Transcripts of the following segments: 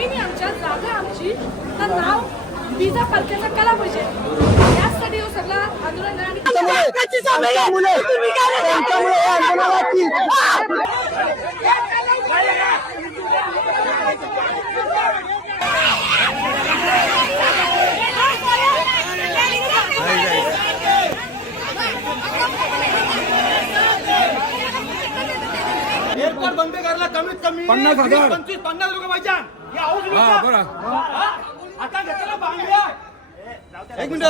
जमिनी आमच्या, जागा आमची, तर नाव विजा पालख्याचा कला पाहिजे. यासाठी हो सगळा आंदोलन आहे. एअरपोर्ट बंद करायला कमीत कमी 50,000 25-50 लोक पाहिजे. आता घेतलं ना बांगड्या, एक मिनिट,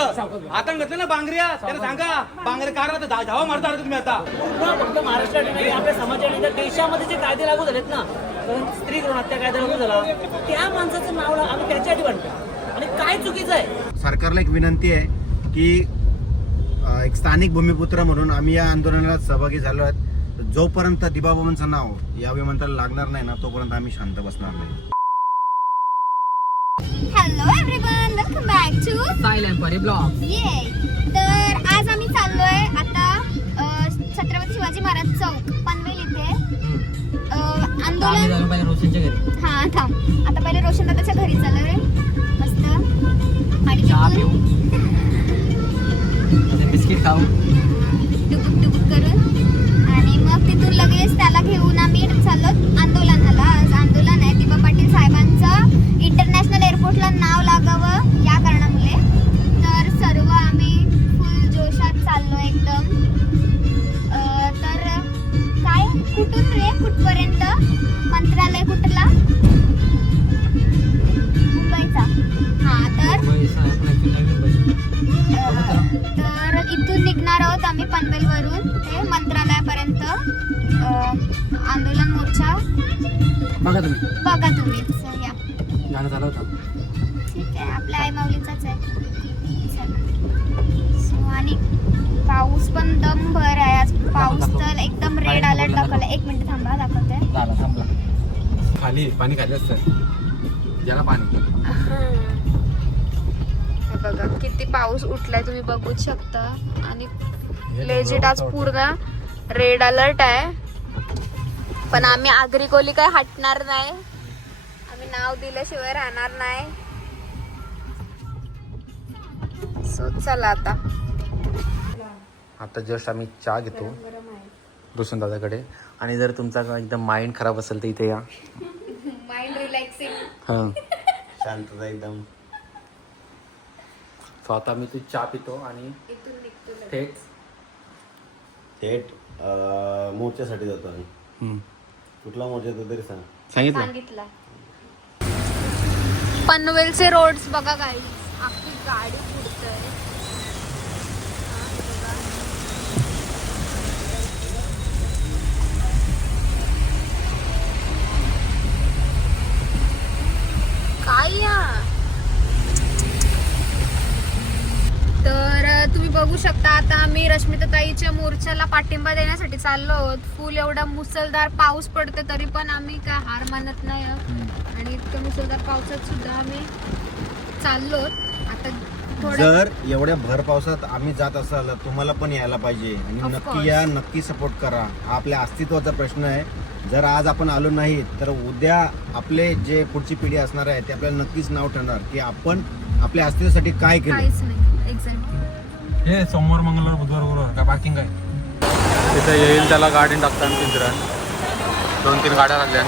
आता घेतलं ना बांगड्या, त्याला सांगा बांगड्या काढा, धावा मारता तुम्ही आता. फक्त महाराष्ट्रात नाही, आपल्या समाजाने तर देशामध्ये जे कायदे लागू झालेत ना, स्त्री भ्रूण हत्या कायदा लागू झाला, त्या माणसाचं नाव आम्ही त्याच्यासाठी म्हणतो. आणि काय चुकीचं आहे? सरकारला एक विनंती आहे की एक स्थानिक भूमिपुत्र म्हणून आम्ही या आंदोलनाला सहभागी झालो आहोत. जोपर्यंत दिबाबाबांचं नाव या विमानतळाला लागणार नाही ना, तोपर्यंत आम्ही शांत बसणार नाही. Hello everyone, welcome back to Silent Pari blog. तर आज आम्ही चाललोय आता छत्रपती शिवाजी महाराज चौक पनवेल इथे आंदोलन. रोशनच्या घरी हा थांब, आता पहिले रोशन दादाच्या घरी चाललोय मस्त, आणि बिस्किट खाऊ डुबुक डुबुक करून, आणि मग तिथून लगेच त्याला घेऊन आम्ही चाललो आंदोलनाला. आज आंदोलन आहे दिबा पाटील साहेबांचं इंटरनॅशनल एअरपोर्टला नाव लागावं या कारणामुळे. तर सर्व आम्ही फुल जोशात चाललो एकदम. तर काय कुठून रे कुठपर्यंत? मंत्रालय कुठला? मुंबईचा. हा, तर इथून निघणार आहोत आम्ही पनवेलवरून ते मंत्रालयापर्यंत. आंदोलन मोर्चा बघा तुम्ही या. गाणं झालं होतं. ठीक आहे, आपल्या आई माऊलीचाच आहे. So, आणि पाऊस पण दमभर आहे आज. पाऊस तर एकदम रेड अलर्ट दाखवला. एक मिनिट थांबा, दाखवते. खाली पाणी खाली असतं, ज्याला पाणी. हे बघा किती पाऊस उठलाय, तुम्ही बघूच शकता. आणि लेजिट आज पूर्ण रेड अलर्ट आहे. पण आम्ही आगरी कोली काय हटणार नाही, आम्ही नाव दिल्याशिवाय राहणार नाही. सो चला आता जस्ट आम्ही चहा घेतो रोशन दादाकडे. आणि जर तुमचा एकदम माइंड खराब असेल तर इथे या. Mind relaxing. हां, शांतता एकदम. सो आता मी तू चहा पितो आणि थेट मोर्चासाठी जातो आम्ही. कुठला मोर्चा येतो तरी सांग. सांगितलं. पनवेलचे रोड्स बघा गाईज, आपली गाडी पुढतंय. काय या, तर तुम्ही बघू शकता आता आम्ही रश्मिताताईच्या मोर्चाला पाठिंबा देण्यासाठी चाललो आहोत. फुल एवढा मुसळधार पाऊस पडते तरी पण आम्ही काय हार मानत नाही. आणि इतक्या मुसळधार पावसात सुद्धा आम्ही चाललो. आता जर एवढ्या भर पावसात आम्ही जात असाल तर तुम्हाला पण यायला पाहिजे. आणि Of नक्की course. या, नक्की सपोर्ट करा. हा आपल्या अस्तित्वाचा प्रश्न आहे. जर आज आपण आलो नाही तर उद्या आपले जे पुढची पिढी असणार आहे ते आपल्याला नक्कीच नाव ठरणार की आपण आपल्या अस्तित्वासाठी काय केलं. काहीच नाही. एक्झॅक्टली. हे सोमवार मंगळवार बुधवार गुरुवार काय पार्किंग आहे तिथं येईल त्याला गाडी टाकतात पिंजऱ्यात. 2-3 गाड्या लागल्या.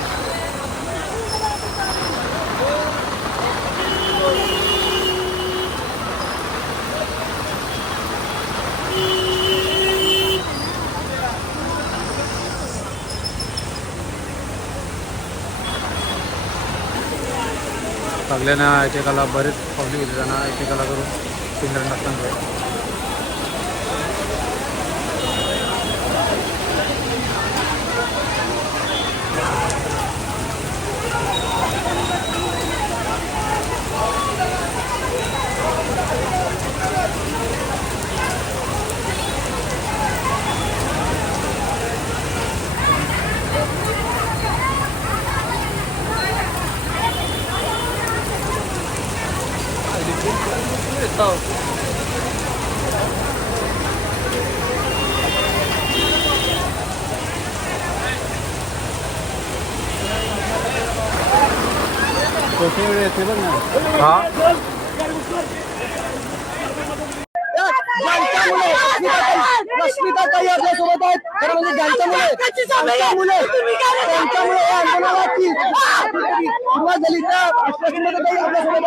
लागल्यानं एकेकाला बरेच पब्लिक येते, त्यांना एकेकाला करून पिंजऱ्यात टाकतात. हा रश्मिता ताई आपल्या सोबत आहेत खरं म्हणजे ज्यांच्यामुळे त्यांच्यामुळे या आंदोलनाची सुरुवात झाली त्या रश्मिता ताई आपल्या सोबत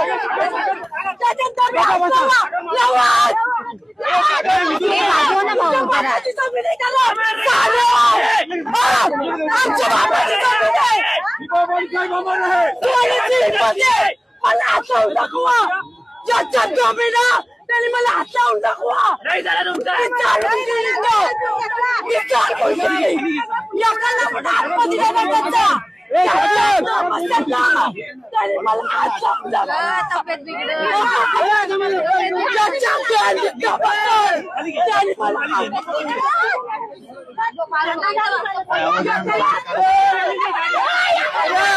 त्यांनी मला हात लावून दाखवा नाही झालं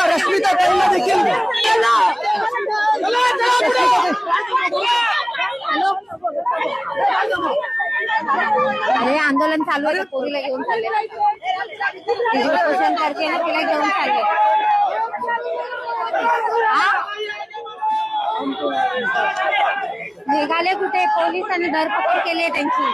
रश्मिता ताईंना देखील हे आंदोलन चालू आहे पोरीला घेऊन चालले क्वेश्चन करते ना तिला घेऊन चालले निघाले कुठे पोलिसांनी धरपकड केली आहे त्यांची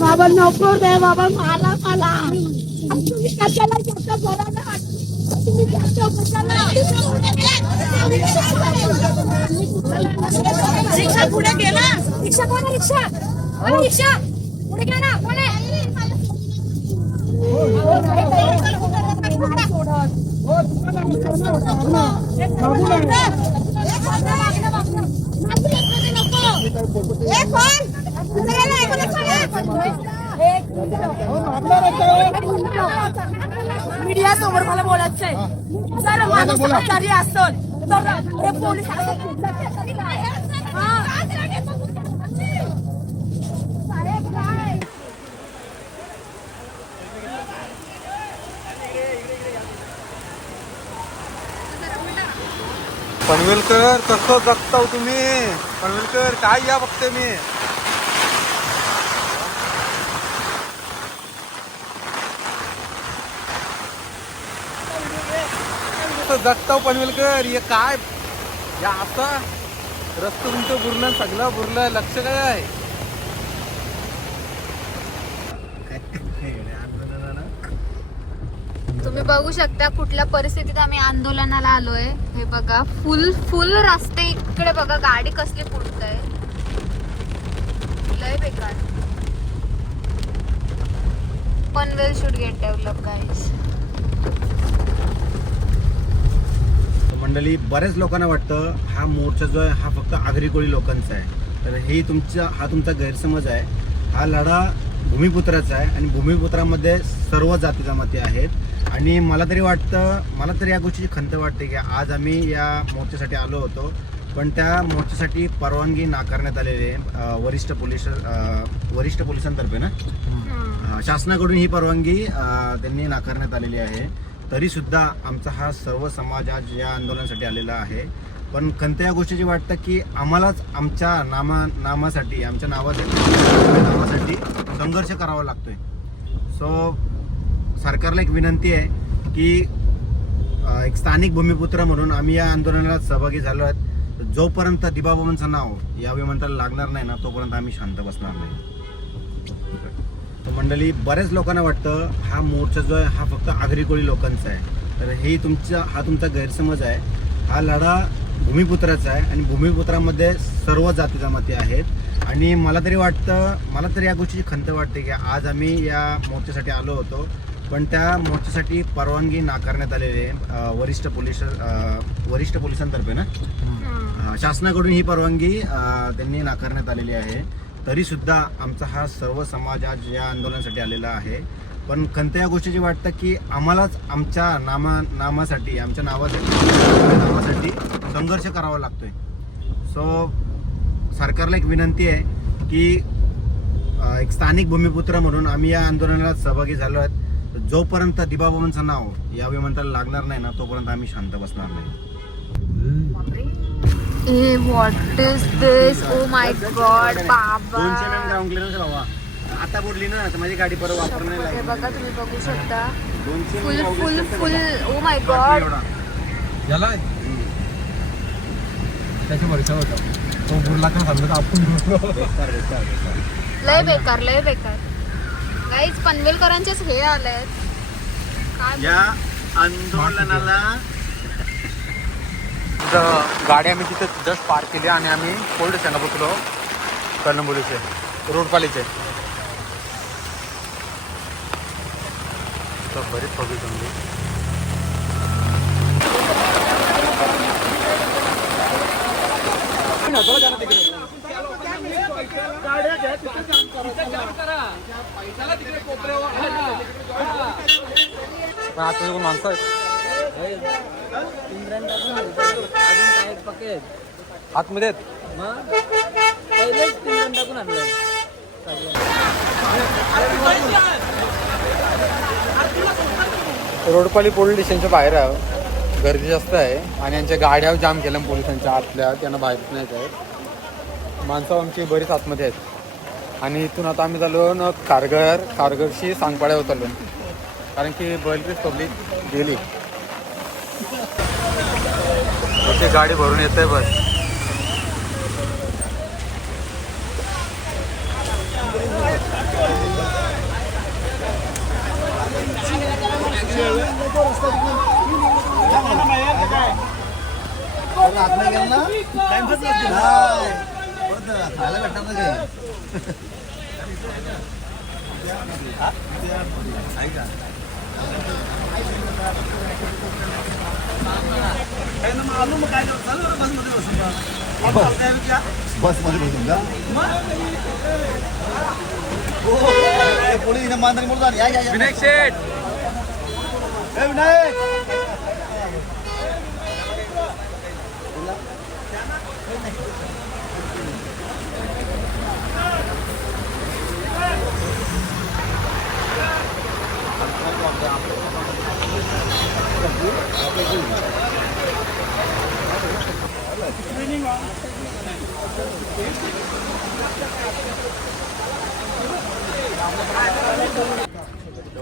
बाबा नको रे बाबा मला मला तुम्ही कशाला जास्त बोला ना तुम्ही जास्त रिक्षा पुढे गेला रिक्षा कोण रिक्षा रिक्षा पुढे गेला कोण मीडिया समोर मला बोलायचं आहे. जर माझा सहचारी असेल तर हे पोलीस पनवेलकर कसं जगताव तुम्ही? पनवेलकर काय या बघते मी. कसं जगताव पनवेलकर? हे काय या आता रस्ता तुमचं बुरलं, सगळं बुरलं, लक्ष काय आहे? तुम्ही बघू शकता कुठल्या परिस्थितीत आम्ही आंदोलनाला आलोय. हे बघा फुल रस्ते इकडे बघा, गाडी कसली पुढत आहे, लय बेकार. Panvel should get develop guys. मंडळी, बऱ्याच लोकांना वाटतं हा मोर्चा जो आहे हा फक्त आगरी कोळी लोकांचा आहे. तर हे हा तुमचा गैरसमज आहे. हा लढा भूमिपुत्राचा आहे आणि भूमिपुत्रामध्ये सर्व जाती जमाती आहेत. आणि मला तरी या गोष्टीची खंत वाटते की आज आम्ही या मोर्चासाठी आलो होतो, पण त्या मोर्चासाठी परवानगी नाकारण्यात आलेली आहे वरिष्ठ पोलिसांतर्फे ना, शासनाकडून ही परवानगी त्यांनी नाकारण्यात आलेली आहे. तरी सुद्धा आमचा हा सर्व समाज आज या आंदोलनासाठी आलेला आहे. पण खंत या गोष्टीची वाटतं की आम्हालाच आमच्या नामासाठी आमच्या नावासाठी संघर्ष करावा लागतोय. सो सरकारला एक विनंती आहे की एक स्थानिक भूमिपुत्र म्हणून आम्ही या आंदोलनात सहभागी झालो आहेत. जोपर्यंत दिबाबाबांचं नाव या विमानतळाला लागणार नाही ना, तोपर्यंत आम्ही शांत बसणार नाही. मंडळी, बऱ्याच लोकांना वाटतं हा मोर्चा जो आहे हा फक्त आगरी कोळी लोकांचा आहे. तर हे हा तुमचा गैरसमज आहे. हा लढा भूमिपुत्राचा आहे आणि भूमिपुत्रामध्ये सर्व जाती जमाती आहेत. आणि मला तरी या गोष्टीची खंत वाटते की आज आम्ही या मोर्चासाठी आलो होतो, पण त्या मोर्चासाठी परवानगी नाकारण्यात आलेली आहे वरिष्ठ पोलिसांतर्फे ना, शासनाकडून ही परवानगी त्यांनी नाकारण्यात आलेली आहे. तरी सुद्धा आमचा हा सर्व समाज आज या आंदोलनासाठी आलेला आहे. पण खंत या गोष्टीची वाटतं की आम्हालाच आमच्या नामासाठी आमच्या नावासाठी संघर्ष करावा लागतोय. सो सरकारला एक विनंती आहे की एक स्थानिक भूमिपुत्र म्हणून आम्ही या आंदोलनात सहभागी झालो आहेत. जोपर्यंत दिबाबाबांचं नाव या विमानतळाला लागणार नाही ना, तोपर्यंत आम्ही शांत बसणार नाही. What is this? Oh my God बाबा. 200 mm ग्राउंड क्लिअरन्स लावा. आता बोलली ना तर माझी गाडी परत वापरणार हे नाही. बघा, तुम्ही बघू शकता 200 फुल. Oh my God. याला त्याच्या वर्षा होता तो बुरला का सांगतो आपण लय बेकार गाईज. पनवेलकरांचेच हे आलंय काय. या आंदोलनाला गाडी आम्ही तिथे जस्ट पार्क केली आणि आम्ही पोलीस स्टँडला पोचलो. कळंबोलीचे रोडपालीचे तर बरीच पब्लिक जमली. पण आता कोण माणसं आहेत आतमध्ये रोडपाली पोलीस स्टेशनच्या बाहेर आहे. गर्दी जास्त आहे आणि यांच्या गाड्या जाम केल्या पोलिसांच्या आतल्या, त्यांना बाहेर नाही आहेत. माणसं आमची बरीच आतमध्ये आहेत. आणि इथून आता आम्ही चाललो ना कारगरशी सांगपाड्यावर चाललो, कारण की बरीच पब्लिक गेली. इथे गाडी भरून येत आहे बस. बसमध्ये बसून का पोलीस मानधन बोलतात या विनायक शेठ विनायक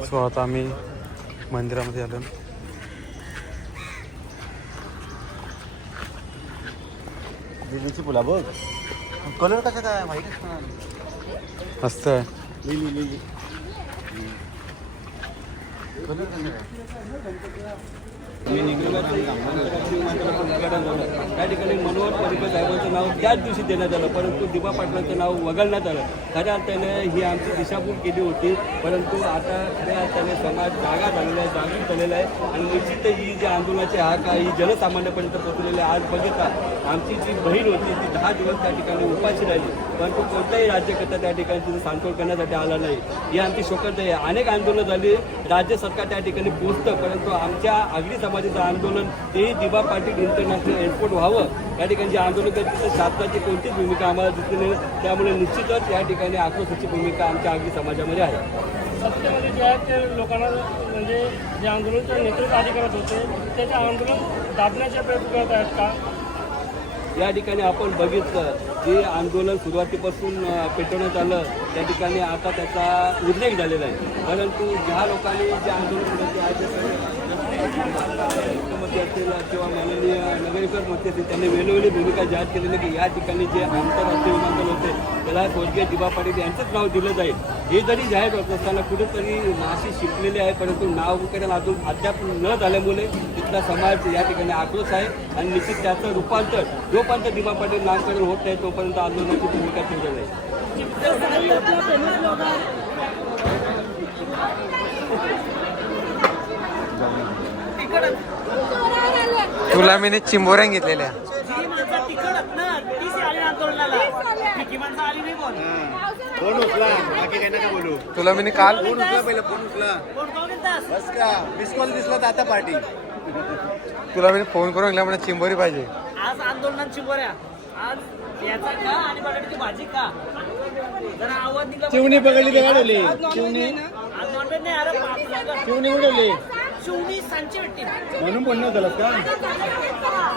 सो आता आम्ही मंदिरामध्ये आलो. दिल्लीची फुला बघ कलर कसा काय माहिती मस्त आहे. लिली लिली कलर कसा काय त्या ठिकाणी मनोहर पर्रिकर साहेबांचं नाव त्याच दिवशी देण्यात आलं, परंतु दिबा पाटलांचं नाव वगळण्यात आलं. खऱ्या अर्थाने ही आमची दिशाभूल केली होती, परंतु आता खऱ्या अर्थाने समाज जागा झालेला आहे, जागृत झालेला आहे आणि निश्चितच ही जी आंदोलनाची हाक आहे ही जनसामान्यपर्यंत पोहोचलेली आहे. आज बघितला आमची जी बहीण होती ती 10 दिवस त्या ठिकाणी उपाशी राहिली, परंतु कोणताही राज्यकर्ता त्या ठिकाणी तिचं सांत्वन करण्यासाठी आला नाही. ही आमची शोकत आहे. अनेक आंदोलनं झाली, राज्य सरकार त्या ठिकाणी पोहोचतं, परंतु आमच्या आगरी समाजाचं आंदोलन तेही दिबा पाटील इंटरनॅशनल एअरपोर्ट व्हावं या ठिकाणी जे आंदोलन करते शासनाची कोणतीच भूमिका आम्हाला दिसली नाही. त्यामुळे निश्चितच या ठिकाणी आक्रोशाची भूमिका आमच्या आगरी समाजामध्ये आहे. सत्तेमध्ये जे आहेत ते लोकांना म्हणजे जे आंदोलनाचं नेतृत्व आधी करत होते त्याचे आंदोलन दाबण्याचे प्रयत्न करत आहेत का? या ठिकाणी आपण बघितलं जे आंदोलन सुरुवातीपासून पेटवण्यात आलं त्या ठिकाणी आता त्याचा उद्रेक झालेला आहे, परंतु ज्या लोकांनी जे आंदोलन केलं ते आज मुख्यमंत्री असतील किंवा माननीय नगरविकास मंत्री असतील त्यांनी वेळोवेळी भूमिका जाहीर केलेली की या ठिकाणी जे आंतरराष्ट्रीय विमानतळ होते त्याला स्वर्गीय दिबा पाटील यांचंच नाव दिलं जाईल. हे जरी जाहीर होत असताना कुठेतरी नाशी शिकलेली आहे, परंतु नावकरण अजून अद्याप न झाल्यामुळे तिथला समाज या ठिकाणी आक्रोश आहे आणि निश्चित त्याचं रूपांतर जोपर्यंत दिबा पाटील नामकरण होत नाही तोपर्यंत आंदोलनाची भूमिका ठेवली आहे. तुला मी चिंबोऱ्या घेतलेल्या. जी माणसं तिकडत ना तीच आली आंदोलनाला, ती माणसं आली नाही. फोन उचला बाकी काही नका बोलू. तुला मी काल फोन उचला पहिला फोन उचला कोण कोण येतात? बस का मिस कॉल दिसला तर आता पार्टी तुला मी फोन करून मला चिंबोरी पाहिजे. आज आंदोलनात चिंबोऱ्या, आज याचा का आणि बटाट्याची भाजी का? जरा आवाज निघला. चिवणी पकडली तर काढवली चिवणी आज नॉनव्हेज नाही. अरे चिवणी उडवली शिवणी सांची भेटते म्हणून फोन नव्हतं का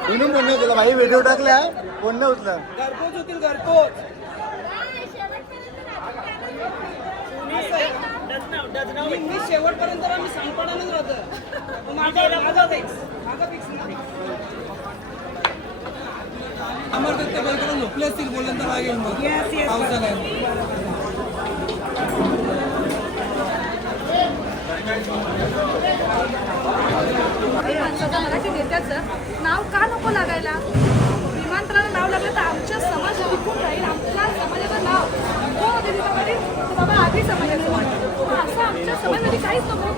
म्हणून फोन नव्हतं भाई व्हिडिओ टाकल्या फोन न उचला घरपोच होतील घरपोच. मी शेवटपर्यंत आम्ही सांगपडानच राहतं. माझा फिक्स नाही. अमर दत्त बैलकडे झोपले असतील बोलून तर लागेल मग पावसाला. माणसाच्या मराठी नेत्याचं नाव का नको लागायला? विमानतळाला नाव लागलं तर आमच्या समाज टिकून राहील. आमच्या समाजाचं नाव हो दिदी तर बाबा आधी समाजाचं नाव असं आमच्या समाजामध्ये काहीच नको.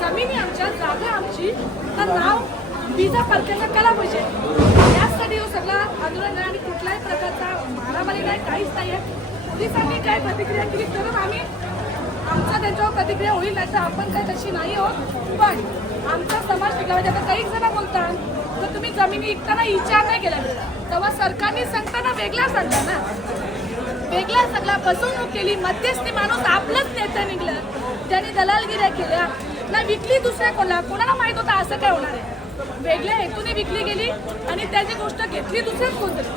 जमिनी आमच्या, जागा आमची, तर नाव विजा पालख्यांना कला पाहिजे. यासाठी हो सगळं आंदोलन आहे आणि कुठल्याही प्रकारचा मारामारी नाही, काहीच नाही आहे. पोलिसांनी काय प्रतिक्रिया केली तर आम्ही आमचा त्यांच्यावर प्रतिक्रिया होईल, नाही तर आपण काय तशी नाही आहोत. पण आमचा समाज टिकला पाहिजे. आता काही जण बोलतात तर तुम्ही जमिनी विकताना विचार नाही केला, तेव्हा सरकारने सांगताना वेगळा सांगता ना, वेगळा सगळा फसवणूक केली. मध्यस्थी माणूस आपलंच नेता निघलं, त्यांनी दलालगिऱ्या केल्या ना, विकली दुसऱ्या कोणाला माहित होतं असं काय होणार आहे. वेगळ्या हेतूने विकली गेली आणि त्याची गोष्ट घेतली दुसऱ्याच कोणतरी.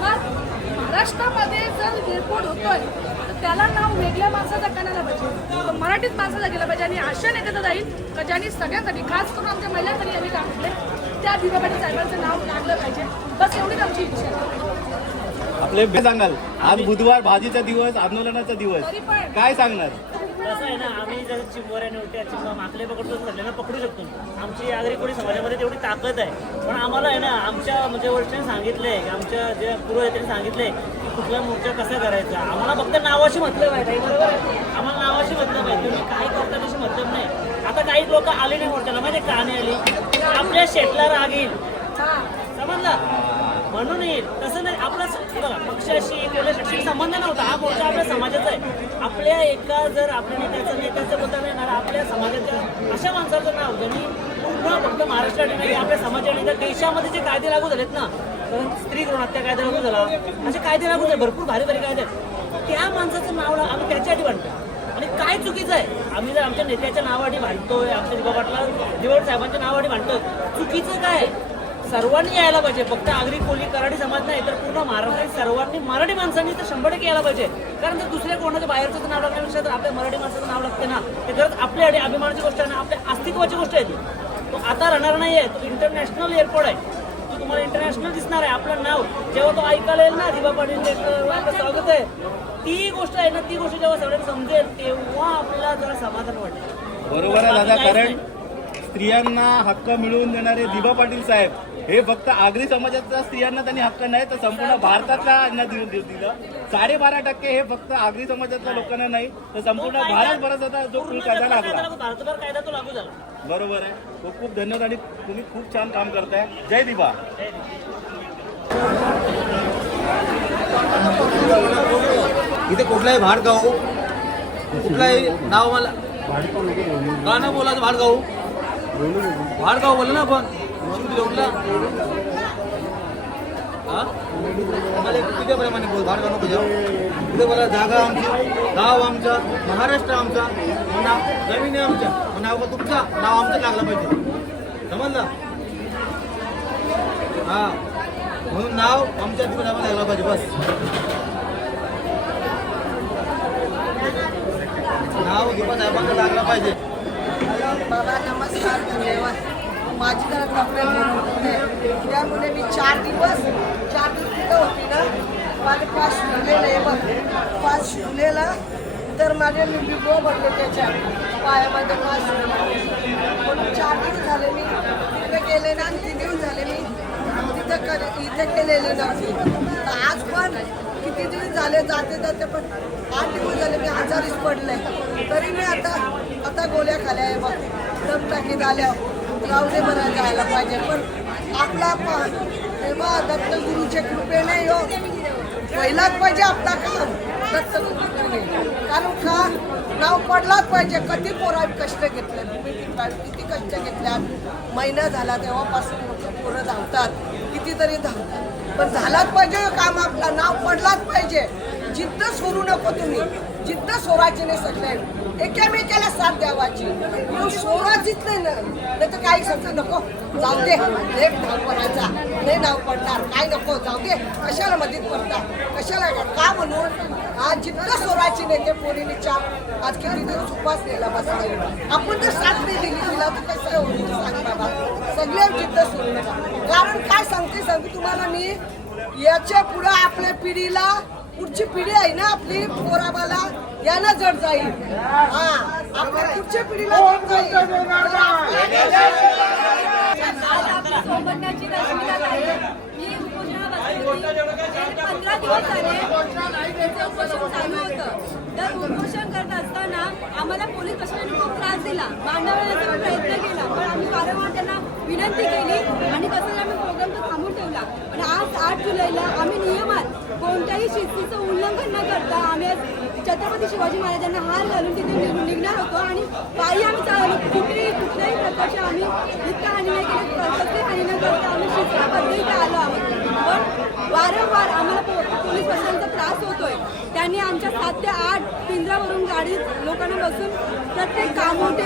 मग महाराष्ट्रामध्ये जर एअरपोर्ट होतोय तर त्याला नाव वेगळ्या माणसाचा करायला पाहिजे, मराठीत माणसाचा गेला पाहिजे. आणि अशा नेत्याचं जाईल का ज्यांनी सगळ्यांसाठी, खास करून आमच्या महिलांसाठी आम्ही काम केले, त्या दिबा पाटील साहेबांचं नाव लागलं पाहिजे. बस एवढीच आमची इच्छा आहे. आपले सांगाल आज बुधवार भाजीचा दिवस आंदोलनाचा दिवस तरी पण काय सांगणार? कसं आहे ना, आम्ही जर चिंबोऱ्याने उठ्या चिंबा माकले पकडतो सगळ्यांना पकडू शकतो. आमची आगरी कोळी समाजामध्ये तेवढी ताकद आहे. पण आम्हाला आहे ना आमच्या म्हणजे वरिष्ठांनी सांगितलंय, आमच्या जे पुरोहितांनी सांगितलंय की कुठला मोर्चा कसा करायचा. आम्हाला फक्त नावाशी मतलब आहे, बरोबर आहे. आम्हाला नावाशी मतलब आहे, तुम्ही काय करता तशी मतलब नाही. आता काही लोक आले नाही मोर्चाला, माहिती का नाही आली? आपल्या शेटला राग येईल समजलं म्हणून येईल तसं नाही. आपला बघा पक्षाशी कोणाशी संबंध नव्हता. हा मोर्चा आपल्या समाजाचा आहे. आपल्या एका जर आपल्या नेत्याचं बोलता येणार आपल्या समाजाच्या अशा माणसाचं नाव ज्यांनी पूर्ण फक्त महाराष्ट्रात नाही आपल्या समाजाने त्या देशामध्ये जे कायदे लागू झालेत ना, स्त्री भ्रूण हत्या कायदा लागू झाला, असे कायदे लागू झाले भरपूर भारी भारी कायदे आहेत. त्या माणसाचं नाव आम्ही त्याच्यासाठी भांडतो. आणि काय चुकीचं आहे आम्ही जर आमच्या नेत्याच्या नावासाठी भांडतोय, आमच्या दिबा पाटला दिवाळ साहेबांच्या नावासाठी भांडतोय, चुकीचं काय? सर्वांनी यायला पाहिजे. फक्त आगरी कोळी कराडी समाज नाही तर पूर्ण महाराष्ट्रात सर्वांनी मराठी माणसांनी तर 100% यायला पाहिजे. कारण जर दुसऱ्या कोणाच्या बाहेरचं नाव लागण्यापेक्षा तर आपल्या मराठी माणसाचं नाव लागते ना, ते खरंच आपल्यासाठी अभिमानाची गोष्ट आहे ना, आपल्या अस्तित्वाची गोष्ट आहे ती. तो आता राहणार नाही आहे. तो इंटरनॅशनल एअरपोर्ट आहे. तो तुम्हाला इंटरनॅशनल दिसणार आहे. आपलं नाव जेव्हा तो ऐकायला येईल ना, दिबा पाटील आपलं स्वागत आहे, ती गोष्ट आहे ना, ती गोष्ट जेव्हा सगळ्यांना समजेल तेव्हा आपल्याला जरा समाधान वाटेल. बरोबर आहे दादा. कारण स्त्रियांना हक्क मिळवून देणारे दिबा पाटील साहेब हे फक्त आगरी समाजाच्या स्त्रियांना त्यांनी हक्क नाही तर संपूर्ण भारतातला यांना दिलं. 12.5% हे फक्त आगरी समाजाच्या लोकांना नाही तर संपूर्ण भारतभराचा जो कायदा लागला, भारतभर कायदा तो लागू झाला. बरोबर आहे. खूप खूप धन्यवाद आणि तुम्ही खूप छान काम करताय. जय दिबा. इथे कुठलाही भाडगाव कुठलाही नाव मला गाणं बोलायचं भाडगाव बोल ना आपण मला तुझ्याप्रमाणे बोल भाडगाव नको जाऊ. इथे बोला जागा आमची, गाव आमचा, महाराष्ट्र आमचा, नाव जमीन आहे आमच्या, नाव का तुमचा, नाव आमचं लागलं पाहिजे. समजलं? हा म्हणून नाव आमच्या तिकडे लागलं पाहिजे बस. नाव दिबा साहेबांना लागलं पाहिजे. बाबा नमस्कार, धन्यवाद. माझी जरा तब्येत होते त्यामुळे मी 4 दिवस तिथं होती ना. माझे 5 शिवलेलं आहे बघ, 5 शिवलेला तर माझे मी बिबो भरले त्याच्या पायामध्ये 5 शिवले. म्हणून 4 दिवस झाले मी तिकडे गेले ना आणि 3 दिवस झाले मी इथे केलेले नव्हते. तर आज पण किती दिवस झाले जाते पण 8 दिवस झाले मी आजारीच पडले. तरी मी आता गोळ्या खाल्या आहे बघ, दम टाकीत आल्या. राहू दे बरं, जायला पाहिजे. पण आपला तेव्हा दत्तगुरूच्या कृपेने पहिलाच पाहिजे आपला काम दत्तगुरूने. कारण का नाव पडलाच पाहिजे. कधी पोरांनी कष्ट घेतले, किती कष्ट घेतल्यात, महिना झाला तेव्हापासून पोरं धावतात, कितीतरी धावतात. पण झालाच पाहिजे काम, आपला नाव पडलाच पाहिजे. जिद्द सोडू नको तुम्ही, जिद्द सोडायची नाही. सगळे एकामेकाला साथ द्यावाची. सोडायचीच नाही तर काही समजा नको जाऊ दे, लेट नाव पडायचा नाही, नाव पडणार काय नको जाऊ दे, कशाला मधीत पडतात, कशाला का म्हणून आज जिद्द सोडायची नाही. ते पोरीने 4 आज किती दिवस उपास नेला बसला. आपण जर साथ नाही दिली तिला तर कसं होईल सांग बाबा. सगळे जिद्द सोडू नका. कारण काय सांगते तुम्हाला मी, याच्या पुढे आपल्या पिढीला, पुढची पिढी आहे ना आपली पोराबाला, याला जड जाईल. हा आपल्या पुढच्या पिढीला जड जाईल. सोबण्याची रश्मिता ताई, ही उपोषणाला बसली होती. 15 दिवस झाले त्याचं उपोषण चालू होतं. तर उपोषण करत असताना आम्हाला पोलीस प्रशासनाने खूप त्रास दिला, मांडावण्याचा प्रयत्न केला. पण आम्ही वारंवार त्यांना विनंती केली आणि कसं आम्ही प्रोग्राम तो थांबून ठेवला. पण आज 8 जुलैला आम्ही नियमात कोणत्याही शिस्तीचं उल्लंघन न करता आम्ही छत्रपती शिवाजी महाराजांना हार घालून तिथे निघणार होतो. आणि पायी आम्ही चाललो. कुठल्याही प्रकारचे आम्ही इतका हानी नाही केली, कसली हानी न करता आम्ही शिस्तबद्ध इथे आलो आहोत. पण वारंवार आम्हाला पोलीस प्रशासनाचा त्रास होतोय. त्यांनी आमच्या 7 ते 8 पिंजऱ्यावरून गाडीत लोकांना बसून प्रत्येक कामोठे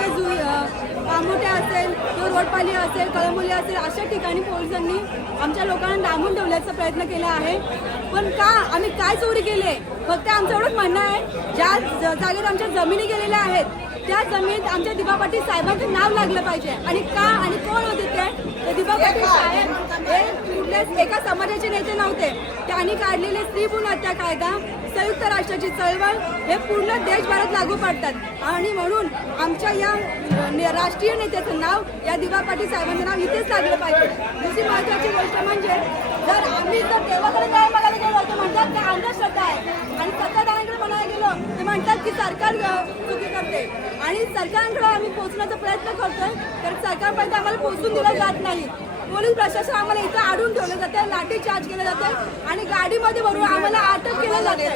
असेल किंवा रोडपाली असेल, कळंबोली असेल, अशा ठिकाणी पोलिसांनी आमच्या लोकांना डांबून ठेवण्याचा प्रयत्न केला आहे. पण का आम्ही काय चोरी केली? फक्त आमचं एवढंच म्हणणं आहे, ज्या जागेत आमच्या जमिनी गेलेल्या आहेत त्या जमिनीत आमच्या दिबा पाटील साहेबांचं नाव लागलं पाहिजे. आणि का आणि कोण होते ते दिबा पाटील साहेब हे कुठल्याच एका समाजाचे नेते नव्हते. त्यांनी काढलेले स्त्री भ्रूण हत्या कायदा, संयुक्त राष्ट्राची चळवळ हे पूर्ण देशभरात लागू पडतात. आणि म्हणून आमच्या या राष्ट्रीय नेत्याचं नाव, या दिबा पाटील साहेबांचं नाव इथेच लागलं पाहिजे. दुसरी महत्त्वाची गोष्ट म्हणजे जर आम्ही जर देवाकडे न्याय मागायला गेलो तर म्हणतात की अंधश्रद्धा आहे, आणि सत्ताधाऱ्यांकडे म्हणायला गेलो ते म्हणतात की सरकार चुकी करते. आणि सरकारकडे आम्ही पोहोचण्याचा प्रयत्न करतोय तर सरकारपर्यंत आम्हाला पोहोचून दिलं जात नाही. पोलीस प्रशासन आम्हाला इथं अडवून ठेवलं जाते, लाठी चार्ज केलं जातं आणि गाडीमध्ये भरून आम्हाला अटक केलं जाते.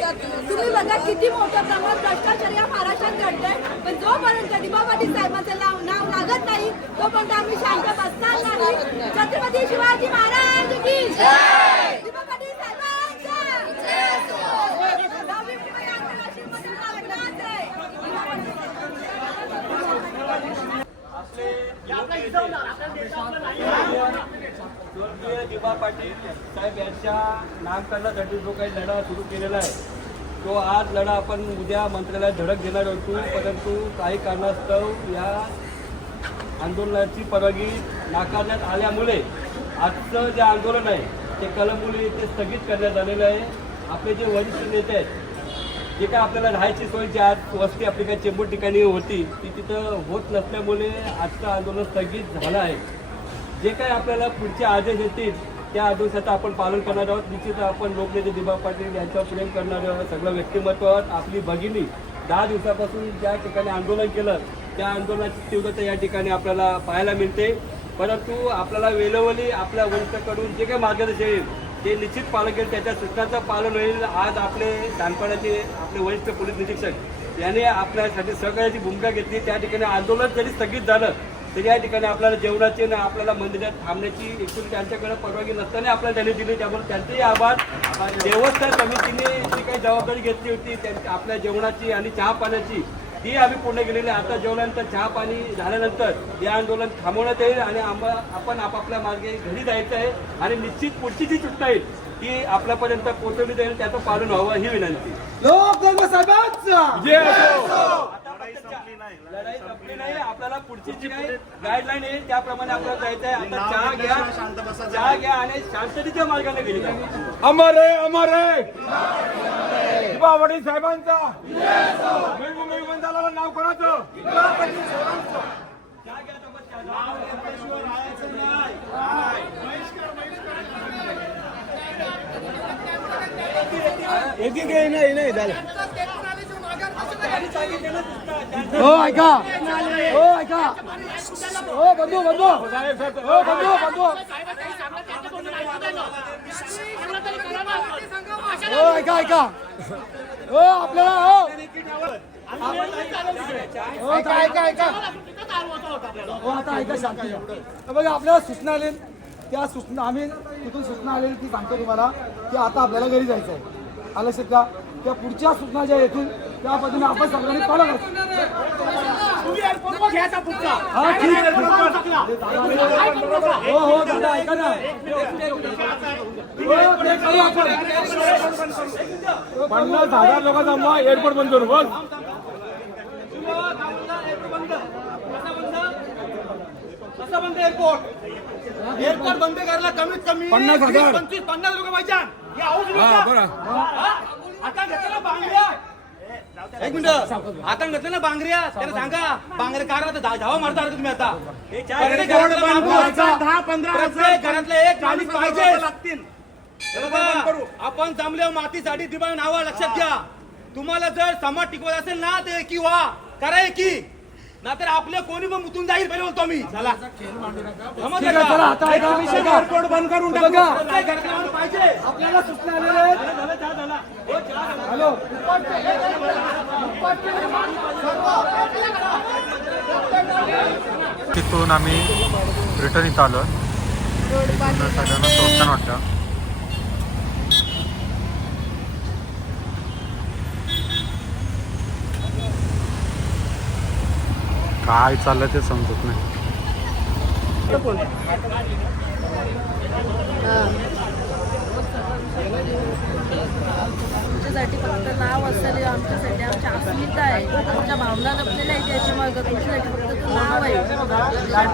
तुम्ही बघा किती मोठ्या प्रमाणात भ्रष्टाचार या महाराष्ट्रात घडतंय. पण जोपर्यंत दिबा पाटील साहेबांचं नाव लागत नाही तोपर्यंत आम्ही शांत बसणार नाही. छत्रपती शिवाजी महाराज की जय. दिबा पाटील साहेबांचा स्वर्गीय दिबा पाटील साहेब यांच्या नामकरणासाठी जो काही लढा सुरू केलेला आहे तो आज लढा आपण उद्या मंत्र्याला धडक देणार होतो, परंतु काही कारणास्तव या आंदोलनाची परवानगी नाकारण्यात आल्यामुळे आजचं जे आंदोलन आहे ते कलंबोली येथे स्थगित करण्यात आलेलं आहे. आपले जे वरिष्ठ नेते आहेत, जे काय आपल्याला राहायची सोय जी आज वस्ती आपली काही चेंबूर ठिकाणी होती ती तिथं होत नसल्यामुळे आजचं आंदोलन स्थगित झालं आहे. जे काय आपल्याला पुढचे आदेश येतील त्या आदेशाचं आपण पालन करणार आहोत. निश्चित आपण लोकनेते दिबा पाटील यांच्यावर प्रेम करणार आहोत. सगळं व्यक्तिमत्वावर आपली भगिनी 10 दिवसापासून ज्या ठिकाणी आंदोलन केलं त्या आंदोलनाची तीव्रता या ठिकाणी आपल्याला पाहायला मिळते. परंतु आपल्याला वेळोवेळी आपल्या वरिष्ठांकडून जे काही मार्गदर्शन येईल ते निश्चित पालन केलं, त्याच्या सूचनांचं पालन होईल. आज आपले दानपाड्याचे आपले वरिष्ठ पोलीस निरीक्षक यांनी आपल्यासाठी सहकार्याची भूमिका घेतली. त्या ठिकाणी आंदोलन जरी स्थगित झालं तरी या ठिकाणी आपल्याला जेवणाची आणि आपल्याला मंदिरात थांबण्याची एकूण त्यांच्याकडे परवानगी नसताना आपल्याला त्यांनी दिली. त्यामुळे त्यांचेही आभार. देवस्थान समितीने जी काही जबाबदारी घेतली होती त्यांची आपल्या जेवणाची आणि चहा पाण्याची ती आम्ही पूर्ण केलेली. आता जेवल्यानंतर चहा पाणी झाल्यानंतर हे आंदोलन थांबवण्यात येईल आणि आपण आपापल्या मार्गे घरी जायचं आहे आणि निश्चित पुढची जी सूचना येईल ती आपल्यापर्यंत पोहोचवली जाईल, त्याचं पालन व्हावं ही विनंती. लढाई संपली नाही. आपल्याला पुढची जी काही गाईडलाईन येईल त्याप्रमाणे आपल्याला जायचं आहे. आता चहा घ्या आणि शांततेच्या मार्गाने गेली जाईल. अमर आहे, अमर आहे दिबा पाटील साहेबांचा. मुंबई बंदाला नाव कोणाचं? नाही झालं. हो ऐका, हो ऐका, हो बंधू बंधू, हो बंधू बंधू, हो ऐका ऐका, हो आपल्याला हो ऐका ऐका ऐका, हो आता ऐका शांती. बघा आपल्याला सूचना आली, त्या सूचना आम्ही तिथून सूचना आलेली ती सांगतो तुम्हाला की आता आपल्याला घरी जायचं आहे. आलं लक्षात का? त्या पुढच्या सूचना ज्या येतील त्या पद्धतीने आपण सगळ्यांनी पालन करू. हो हो दादा ऐका ना, 50,000 लोक जमवा, एअरपोर्ट बंद करू. बघ कसं बंद एअरपोर्ट बंद करायला कमीत कमी 50,000 25-50 लोक पाहिजे. आता घेतलं ना बांगड्या, एक मिनिट, आता घेतलं ना बांगड्या, त्याला सांगा बांगड्या काढा धावा मारता तुम्ही. आता प्रत्येक घरातले एक गाडी पाहिजे लागतील. आपण जमले मातीसाठी दिबा नावा लक्षात घ्या. तुम्हाला जर समाज टिकवत असेल ना ते की वा करा की ना तर आपल्या कोणी पण मुतून जाईल पहिले बोलतो मी. चला एअरपोर्ट बंद करून टाका. पाहिजे आपल्याला सूचना आलेल्या आहेत. हॅलो तिथून आम्ही रिटर्न इथं आलो. सगळ्यांना सोडताना वाटतं. काय चाललं ते समजत नाही. आमच्यासाठी फक्त नाव असेल, आमच्यासाठी आमची अस्मिता आहे, आमच्या भावना जपलेल्या आहे. त्याच्या मागं तुमच्यासाठी फक्त नाव आहे.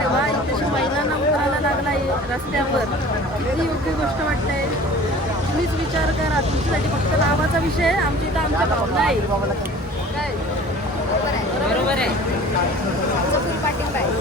तेव्हा इथे महिलांना उतरायला लागला आहे रस्त्यावर, किती योग्य गोष्ट वाटते. तुम्हीच विचार करा, तुमच्यासाठी फक्त नावाचा विषय आहे, आमच्या इथं आमच्या भावना आहे. बरोबर आहे. पाटील पाहिजे.